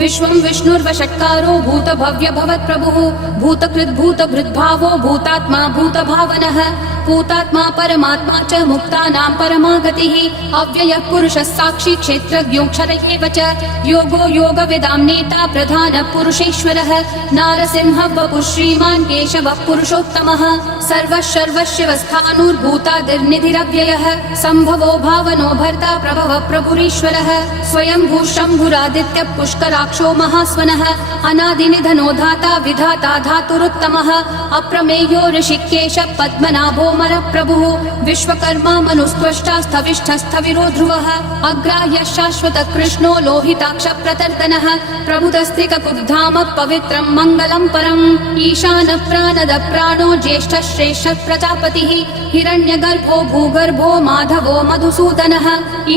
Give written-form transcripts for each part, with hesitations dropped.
विश्वं विष्णुर्वषट्कारो भूतभव्य भवत्प्रभुः भूतकृद्भूतभृद्भावो भूतात्मा भूतभावनः भूतात्मा परमात्मा च मुक्तानां परमा गतिः अव्ययः पुरुषः साक्षी क्षेत्रज्ञोऽक्षर एव च योगो योगविदां नेता प्रधानः पुरुषेश्वरः नारसिंहः वपुः श्रीमान् केशवः पुरुषोत्तमः सर्वः सर्वशिवस्थाणुर्भूतादिर्निधिरव्ययः सम्भवो भावनो भर्ता प्रभवः प्रभुरीश्वरः स्वयंभू शम्भुरादित्यः पुष्कराक्षो महास्वनः अनादिनिधनो धाता विधाता धातुरुत्तमः अप्रमेयो ऋषिकेशः पद्मनाभो प्रभुः विश्वकर्मा मनुस्त्वष्टा स्थविष्ठस्थविरो ध्रुवः अग्राह्यः शाश्वतः कृष्णो लोहिताक्ष प्रतर्दनः प्रभुतस्त्रिककुब्धाम पवित्रं मङ्गलं परम् ईशानः प्राणदः प्राणो ज्येष्ठः श्रेष्ठः प्रजापतिः हिरण्यगर्भो भूगर्भो माधवो मधुसूदनः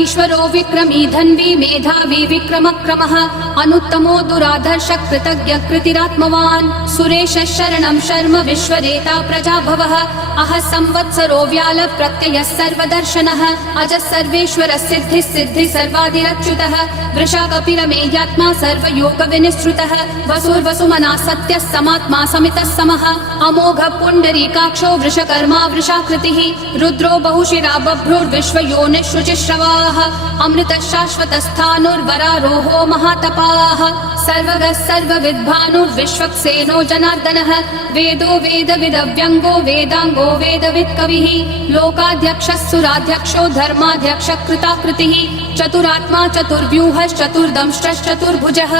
ईश्वरो विक्रमी धन्वी मेधावी विक्रमक्रमः अनुत्तमो दुराधर्षः कृतज्ञः कृतिरात्मवान् सुरेशः शरणं शर्म विश्वरेता प्रजाभवः अह संवत्सरो व्याल प्रत्ययः सर्वदर्शनः अजः सर्वेश्वरः सिद्धिः सिद्धिः सर्वादिरच्युतः वृषाकपिरमेयात्मा सर्वयोग विनिसृतः वसुर्वसुमना सत्यः समात्मा समितः समः अमोघः पुण्डरीकाक्षो वृषकर्मा वृषाकृतिः रुद्रो बहुशिरा बभ्रुर्विश्वयोनिः शुचिश्रवाः अमृतः शाश्वतस्थाणुर्वरारोहो महातपाः सर्वगः सर्वविद्भानुर्विश्वक्सेनो जनार्दनः वेदो वेदविदव्यङ्गो वेदाङ्गो वेदवित् कविः लोकाध्यक्षः सुराध्यक्षो धर्माध्यक्षः कृताकृतिः चतुरात्मा चतुर्व्यूहश्चतुर्दंष्ट्रश्चतुर्भुजः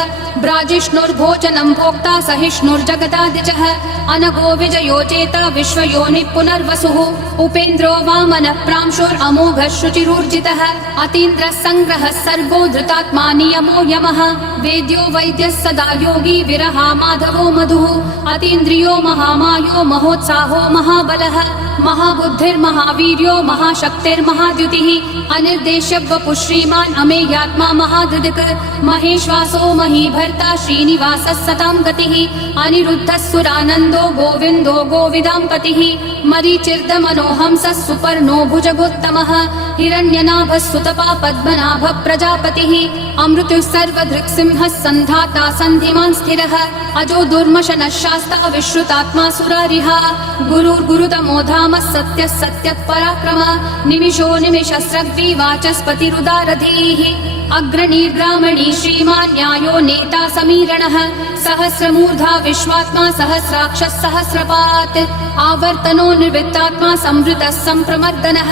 ब्राजिष्णुर्भोजनं भोक्ता सहिष्णुर्जगदादिजः अनघो विजयो चेता विश्वयोनिः पुनर्वसुः उपेन्द्रो वामनः प्रांशुरमोघः शुचिरूर्जितः अतीन्द्रः सङ्ग्रहः सर्गो धृतात्मा नियमो यमः वेद्यो वैद्यः सदा योगी विरहा माधवो मधुः अतीन्द्रियो महामायो महोत्साहो महाबलः महाबुद्धिर्महावीर्यो महाशक्तिर्महाद्युतिः अनिर्देश्य वपुः श्रीमान् अमेयात्मा महाधृदिक् महेश्वासो महीभर्ता श्रीनिवासः सतां गतिः अनिरुद्धः सुरानन्दो गोविन्दो गोविदां पतिः मरीचिर्दमनोहंसः सुपर्णो भुजगोत्तमः हिरण्यनाभः सुतपा पद्मनाभः प्रजापतिः अमृतुः सर्वधृक्सिंहः सन्धाता सन्धिमान् स्थिरः अजो दुर्मशनः शास्ता विश्रुतात्मा सुरारिहा गुरुर्गुरुतमो धामः सत्यः सत्यः पराक्रमः निमिषो निमिषस्रग्वी वाचस्पतिरुदारधीः अग्रणीर्ग्रामणी श्रीमान् न्यायो नेता समीरणः सहस्रमूर्धा विश्वात्मा सहस्राक्षः सहस्रपात् आवर्तनो निर्वित्तात्मा संवृतः सम्प्रमर्दनः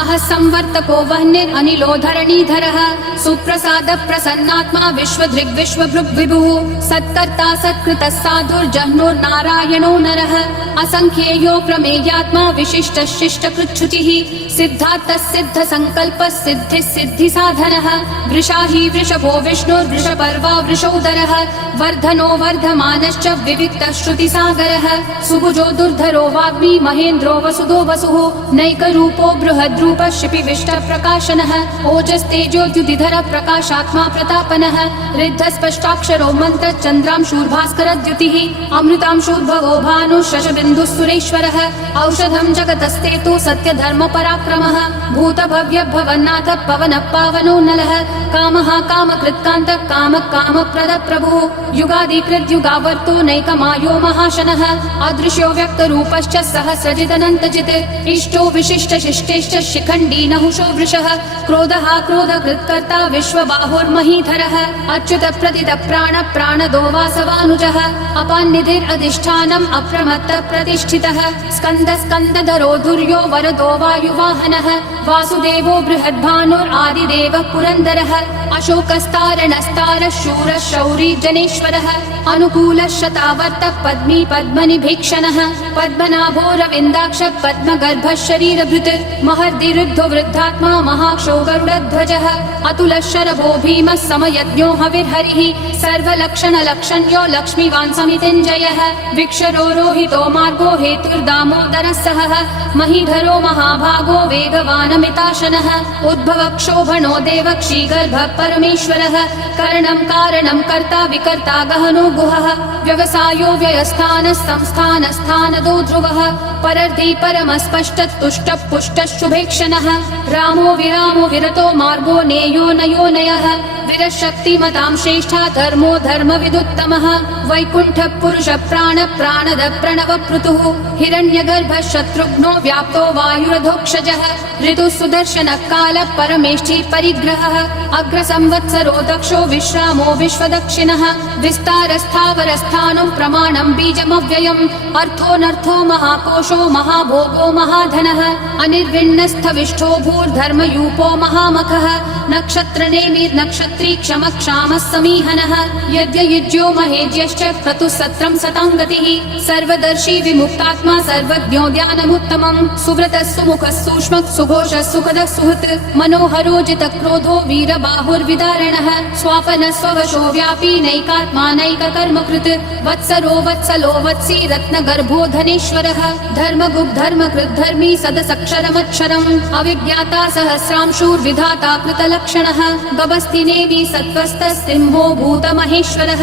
अह संवर्तको वह्निरनिलो धरणीधरः सुप्रसाद प्रसन्नात्मा विश्वधृग् विश्वभृग्विभुः सत्कर्ता सत्कृतः साधुर्जह्नुर्नारायणो नरः असंख्येयो प्रमेयात्मा विशिष्टः शिष्टकृच्छुचिः सिद्धार्थः सिद्धसङ्कल्पः सिद्धिः सिद्धिसाधनः वृषाही वृषभो विष्णुर्वृषपर्वा वृषोदरः वर्धनो वर्धमानश्च विविक्तः श्रुतिसागरः सुभुजो दुर्धरो वाग्मी महेन्द्रो वसुदो वसुः नैकरूपो बृहद्रूपः शिपिविष्टप्रकाशनः ओजस्तेजोद्युतिधर प्रकाशात्मा प्रतापनः ऋद्धस्पष्टाक्षरो मन्त्रश्चन्द्रांशूर्भास्करद्युतिः अमृतांशूर्भवो भानुः शशबिन्दुः सुरेश्वरः औषधं जगतस्तेतु सत्यधर्मपराक्रमः भूतभव्यभवन्नाथः पवनः पावनो नलः कामः कामकृत्कान्तः कामः कामप्रदः प्रभुः युगादिकृद्युगावर्तो नैकमायो महाशनः अदृश्यो व्यक्तरूपश्च सहस्रजिदनन्तजित् इष्टो विशिष्टशिष्टेश्च शिखण्डी नहुषो वृषः क्रोधः क्रोधकृत्कर्ता विश्वबाहुर्महीधरः अच्युतप्रतितप्राणः प्राणदो वासवानुजः अपान्निधिरधिष्ठानम् अप्रमत्तः प्रतिष्ठितः स्कन्दस्कन्दधरो धुर्यो वरदो वायुवाहनः वासुदेवो बृहद्भानुरादिदेवः पुरन्दरः अशोकस्तारणस्तारः शूरः शौरी जनेश्वरः अनुकूलः शतावर्तः पद्मी पद्मनिभीक्षणः पद्मनाभो रविन्दाक्षः पद्मगर्भः शरीरभृत् महर्दिरुद्धो वृद्धात्मा महाक्षो गरुडध्वजः अतुलः शरभो भीमः समयज्ञो हविर्हरिः सर्वलक्षणलक्षण्यो लक्ष्मीवान् समितिञ्जयः विक्षरो रोहितो मार्गो हेतुर्दामोदरः सहः महीधरो महाभागो वेगवानमिताशनः उद्भवक्षोभणो देवक्षीगर्भः परमेश्वरः करणं कारणं कर्ता विकर्ता गहनो वनो गुहः व्यवसायो व्ययस्थानः संस्थानस्थानदो ध्रुवः परर्धि परमस्पष्टतुष्टः पुष्टः शुभेक्षणः रामो विरामो विरतो मार्गो नेयो नयो नयः विरशक्तिमतां श्रेष्ठा धर्मो धर्मविदुत्तमः वैकुण्ठः पुरुषः प्राणद प्रणव पृथुः हिरण्यगर्भः शत्रुघ्नो व्याप्तो वायुरधोक्षजः ऋतुः सुदर्शनः कालः परमेष्ठी परिग्रहः अग्रसंवत्सरो दक्षो विश्रामो विश्वदक्षिणः विस्तारस्थावरस्थानं प्रमाणं बीजमव्ययम् अर्थोऽनर्थो महाकोशो महाभोगो महाधनः अनिर्विण्णस्थविष्ठो भूर्धर्मयूपो महामखः नक्षत्रनेमि नक्षत्री क्षमक्षामः समीहनः यज्ञयुज्यो महेज्यश्च क्रतुसत्रं सतां गतिः सर्वदर्शी विमुक्तात्मा सर्वज्ञो ध्यानमुत्तमं सुव्रतः सुमुखः सूक्ष्मः सुघोषः सुखदः सुहृत् मनोहरो जितक्रोधो वीरबाहुर्विदारणः स्वापनः स्ववशो व्यापी नैकात्मा नैककर्मकृत् वत्सरो वत्सलो वत्सी रत्नगर्भो धनेश्वरः धर्मगुप् धर्मकृत् धर्मी सदसक्षरमक्षरम् अविज्ञाता सहस्रांशूर्विधाता कृतलक्षणः गभस्तिनेमि सत्त्वस्तसिंहो भूतमहेश्वरः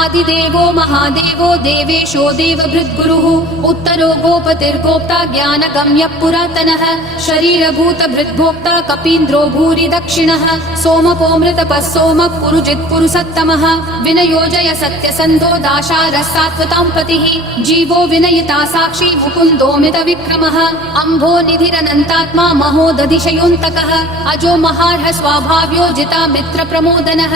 आदिदेवो महादेवो देवेशो देवभृद्गुरुः उत्तरो गोपतिर्गोप्ता ज्ञानगम्यः पुरातनः शरीरभूतभृद्भोक्ता कपीन्द्रो भूरि दक्षिणः सोमपोमृतपः सोमः पुरुजित्पुरुसत्तमः विनयोजय सत्यसन्धो दाशारः सात्वतां पतिः जीवो विनयिता साक्षी मुकुन्दोमितविक्रमः अम्भो निधिरनन्तात्मा महोदधिशयोऽन्तकः अजो महार्ह स्वाभाव्यो जिता मित्रप्रमोदनः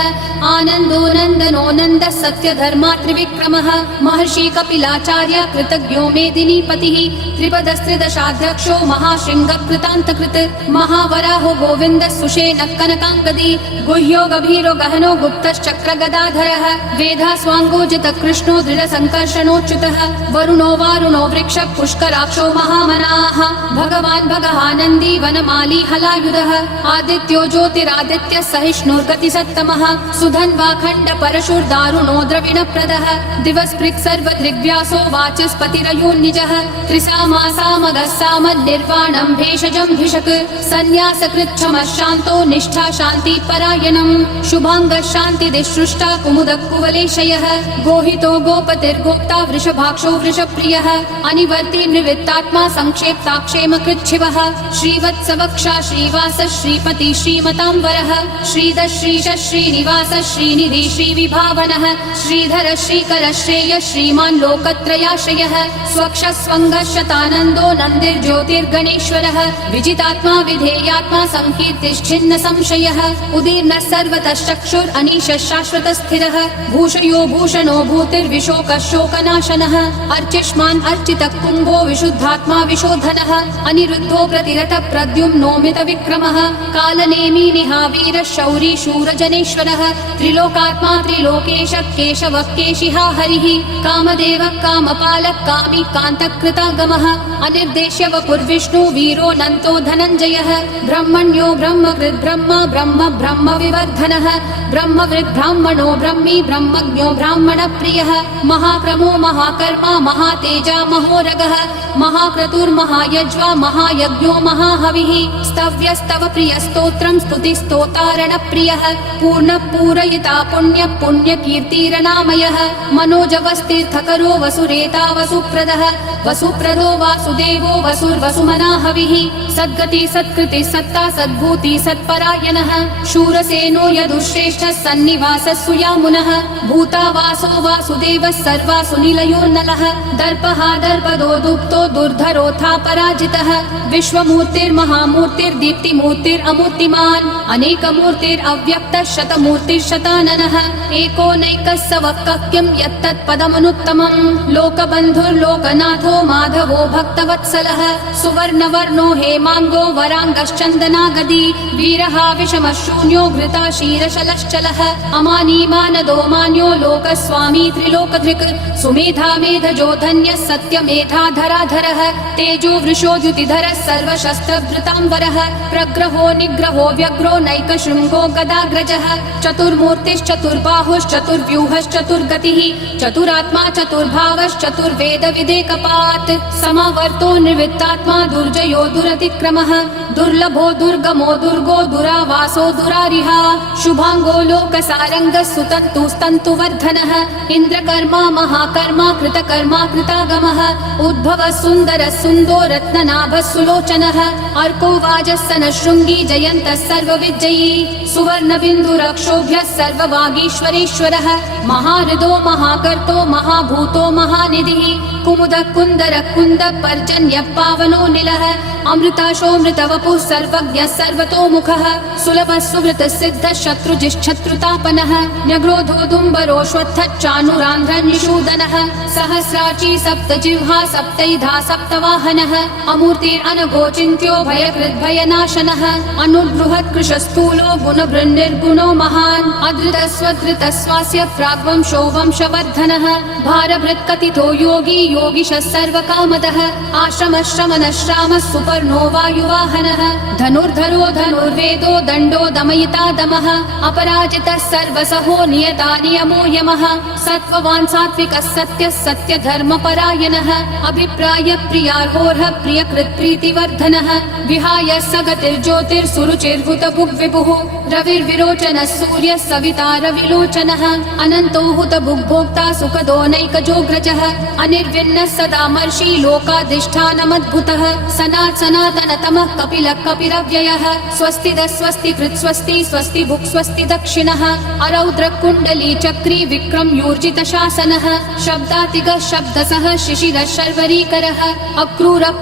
आनन्दो नन्दनो नन्दः सत्यधर्मा त्रिविक्रमः महर्षि कपिलाचार्य कृतज्ञो मेदिनीपतिः त्रिपदस्त्रिदशाध्यक्षो महाशृङ्गकृतान्तकृत् महावराहो गोविन्दः सुषेणः कनकाङ्गदी गुह्यो गभीरो गहनो गुप्तश्चक्रगदाधरः वेधास्वाङ्गोजितकृष्णो दृढसङ्कर्षणोच्युतः वरुणो वारुणो वृक्षः पुष्कराक्षो महामनाः भगवान् भगहानन्दी वनमाली हलायुधः आदित्यो ज्योतिरादित्यः सहिष्णुर्गतिसत्तमः सुधन्वाखण्ड परशुर्दारुणो द्रविणप्रदः दिवस्पृक् सर्वदृग्व्यासो वाचस्पतिरयोन्निजः त्रिसामासामगः सामन्निर्वाणं भेषजं भिषक् सन्न्यासकृच्छमः शान्तो निष्ठा शान्तिपरायणम् शुभाङ्गः शान्तिदिसृष्टा कुमुदः कुवलेशयः गोहितो गोपतिर्गोप्ता वृषभाक्षो वृषप्रियः अनिवर्ति निवृत्तात्मा संक्षेप्ताक्षेमकृच्छिवः श्रीवत्सवक्षा श्रीवासः श्रीपति श्रीमतां वरः श्रीधः श्रीशः श्रीनिवासः श्रीनिधि श्रीविभावनः श्रीधरः श्रीकरः श्रेयः श्रीमान् लोकत्रयाश्रयः स्वक्षः स्वङ्गः शतानन्दो नन्दिर्ज्योतिर्गणेश्वरः विजितात्मा विधेयात्मा संकीर्तिश्चिन्न संशयः उदीर्णः सर्वतः चक्षुरनीशः शाश्वतस्थिरः भूषयो भूषणो भूतिर्विशोकः शोकनाशनः अर्चिष्मान् अर्चितः कुम्भो विशुद्धात्मा विशोधनः अनिरुद्धो प्रतिरथः प्रद्युम्नोमितविक्रमः कालनेमी निहावीरः शौरी शूरजनेश्वरः त्रिलोकात्मा त्रिलोकेशः केशवः केशिहा हरिः कामदेवः कामपालः कामी कान्तकृतागमः अनिर्देश्य वपुर्विष्णु वीरो नन्तो धनञ्जयः ब्रह्मण्यो ब्रह्मकृद् ब्रह्म ब्रह्म ब्रह्म विवर्धनः ब्रह्मवृद् ब्राह्मणो ब्रह्मी ब्रह्मज्ञो ब्राह्मणप्रियः महाक्रमो महाकर्मा महातेजा महोरगः महाक्रतुर्महायज्वा महायज्ञो महाहविः स्तव्यस्तव प्रियस्तोत्रं स्तुतिस्तोतारणप्रियः पूर्णपूरयिता पुण्यः पुण्यकीर्तिरनामयः मनोजवस्तीर्थकरो वसुरेता वसुप्रदः वसुप्रदो वासुदेवो वसुर्वसुमनाहविः सद्गति सत्कृति सत्ता सद्भूति सत्परायणः शूरसेनो यदुश्रेष्ठः सन्निवासः सुयामुनः भूता वासो वासुदेवः सर्वासुनिलयोर्नलः दर्पः दर्पदो दुप्तो दुर्धरोऽथा पराजितः विश्वमूर्तिर्महामूर्तिर्दीप्तिमूर्तिरमूर्तिमान् अनेकमूर्तिरव्यक्तः शतमूर्तिर्शताननः एको नैकः स वक्कक्यं यत्तत्पदमनुत्तमम् लोकबन्धुर्लोकनाथो माधवो भक्तवत्सलः सुवर्णवर्णो हेमाङ्गो वराङ्गश्चन्दनागदी वीरः विषमः शून्यो घृता क्षीरशलश्चलः अमानीमानदो मान्यो लोकस्वामी त्रिलोकधृक् सुमेधा मेधजो धन्यः सत्यमेधाधराधरः तेजो वृषो द्युतिधरः सर्वशस्त्रभृताम्बरः प्रग्रहो निग्रहो व्यग्रो नैकशृङ्गो गदाग्रजः चतुर्मूर्तिश्चतुर्बाहुश्चतुर्व्यूहश्चतुर्गतिः चतुरात्मा चतुर्भावश्चतुर्वेदविदेकपात् समावर्तो निर्वृत्तात्मा दुर्जयो दुरतिक्रमः दुर्लभो दुर्गमो दुर्गो दुरावासो दुरारिहा शुभाङ्गो लोकसारङ्गः सुतन्तुस्तन्तुवर्धनः सुवर्धनः इन्द्रकर्मा महाकर्मा कृतकर्मा कृतागमः उद्भवः सुन्दरः सुन्दो रत्ननाभः सुलोचनः अर्को वाजस्तनः शृङ्गी जयन्तः सर्वविजयी सुवर्णबिन्दुरक्षोभ्यः सर्ववागीश्वरेश्वरः महाहृदो महाकर्तो महाभूतो महानिधिः कुमुदः कुन्दरः कुन्दः पर्जन्यः पावनो निलः अमृताशोऽमृतवपुः सर्वज्ञः सर्वतोमुखः सुलभः सुवृतः सिद्धः शत्रुजिश्शत्रुतापनः न्यग्रोधोदुम्बरोऽश्वत्थश्चानुरान्ध्रनिषूदनः सहस्राची सप्तजिह्वा सप्तैधा सप्तवाहनः अमूर्तिरनघोचिन्त्यो भयकृद्भयनाशनः अनुबृहत्कृशस्थूलो गुणभृन्निर्गुणो महान् अधृतस्वधृतस्वास्य प्राग्वंशो वंशवर्धनः भारभृत्कथितो योगी योगिशः सर्वकामदः आश्रमश्रमनश्रामः सुपर्णो वायुवाहनः धनुर्धरो धनुर्वेदो दण्डो दमयिता दमः अपराजितः सर्वसहो नियता नियमो यमः सत्त्ववान् सात्विकः सत्यः सत्यधर्मपरायणः अभिप्राय प्रियार्होर्ह प्रियकृत् प्रीतिवर्धनः विहाय सगतिर्ज्योतिर्सुरुचिर्हुतभुग्विभुः रविर्विरोचनः सूर्यः सविता रविलोचनः अनन्तो हुतभुग्भोक्ता सुखदो नैकजोग्रजः अनिर्विण्णः सदा मर्षि लोकाधिष्ठानमद्भुतः सनातनतमः कपिलः कपिरव्ययः स्वस्तिदः स्वस्तिकृत् स्वस्ति स्वस्ति भुक् स्वस्ति दक्षिणः अरौद्रः कुण्डली चक्री विक्रम यूर्जितशासनः शब्दातिगः शब्दसः शिशिरः शर्वरीकरः अक्रूरः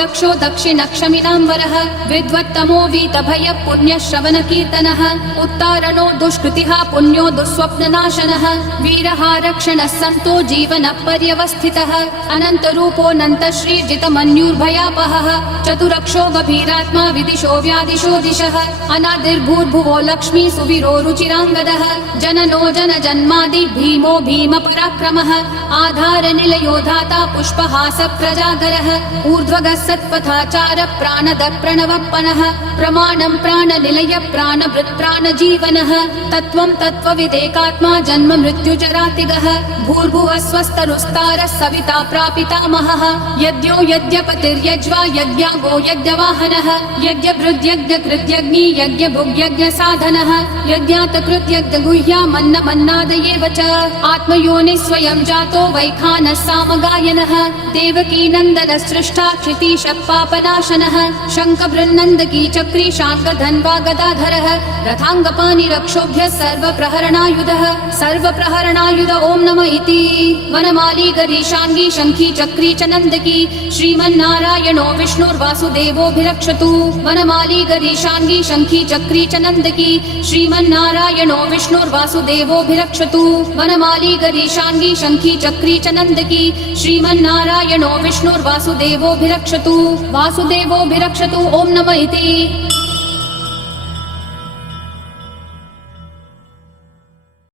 दक्षो दक्षिणक्षमिनाम्बरः विद्वत्तमो वीतभयः पुण्यः श्रवणकीर्तनः उत्तारणो दुष्कृतिः पुण्यो दुःस्वप्ननाशनः वीरः रक्षणः सन्तो जीवनः पर्यवस्थितः अनन्तरूपोऽनन्तश्रीर्जितमन्युर्भयापहः चतुरक्षो गभीरात्मा विदिशो व्यादिशो दिशः अनादिर्भूर्भुवो लक्ष्मी सुवीरो रुचिराङ्गदः जननो जनजन्मादि भीमो भीमपराक्रमः आधारनिलयो धाता पुष्पहास प्रजागरः ऊर्ध्वगः सत्पथाचार प्राणदः प्रणवप्पनः प्रमाणं प्राणनिलय प्राणभृत् प्राणजीवनः तत्त्वं तत्त्वविदेकात्मा जन्म मृत्युजरातिगः भूर्भुवः स्वस्तरुस्तारः सविता प्रापितामहः यज्ञो यज्ञपतिर्यज्वा यज्ञागो यज्ञवाहनः यज्ञभृद्यज्ञकृत्यग्नि यज्ञभुग्यज्ञसाधनः यज्ञातकृत्यज्ञगुह्यामन्नमन्नादयेव च आत्मयोनिः स्वयं जातो वैखानः सामगायनः देवकी नन्दनः सृष्टा क्षितीशः पापनाशनः शङ्खबृन्नन्दकी चक्री शाङ्खधन्वा गदाधरः रथाङ्गपाणिरक्षोभ्यः सर्वप्रहरणायुधः सर्वप्रहरणायुध ॐ नमः इति वनमाली गरीशाङ्गी शङ्खी चक्री च नन्दकी श्रीमन्नारायणो विष्णुर्वासुदेवोऽभिरक्षतु वनमाली गरीशाङ्गी शङ्खी चक्री च नन्दकी श्रीमन्नारायणो विष्णुर्वासुदेवोऽभिरक्षतु वनमाली गरीशाङ्गी शङ्खी चक्री च नन्दकी श्रीमन्नारायणो विष्णुर्वासुदेवोऽभिरक्षतु वासुदेवोऽभिरक्षतु ॐ नमः इति।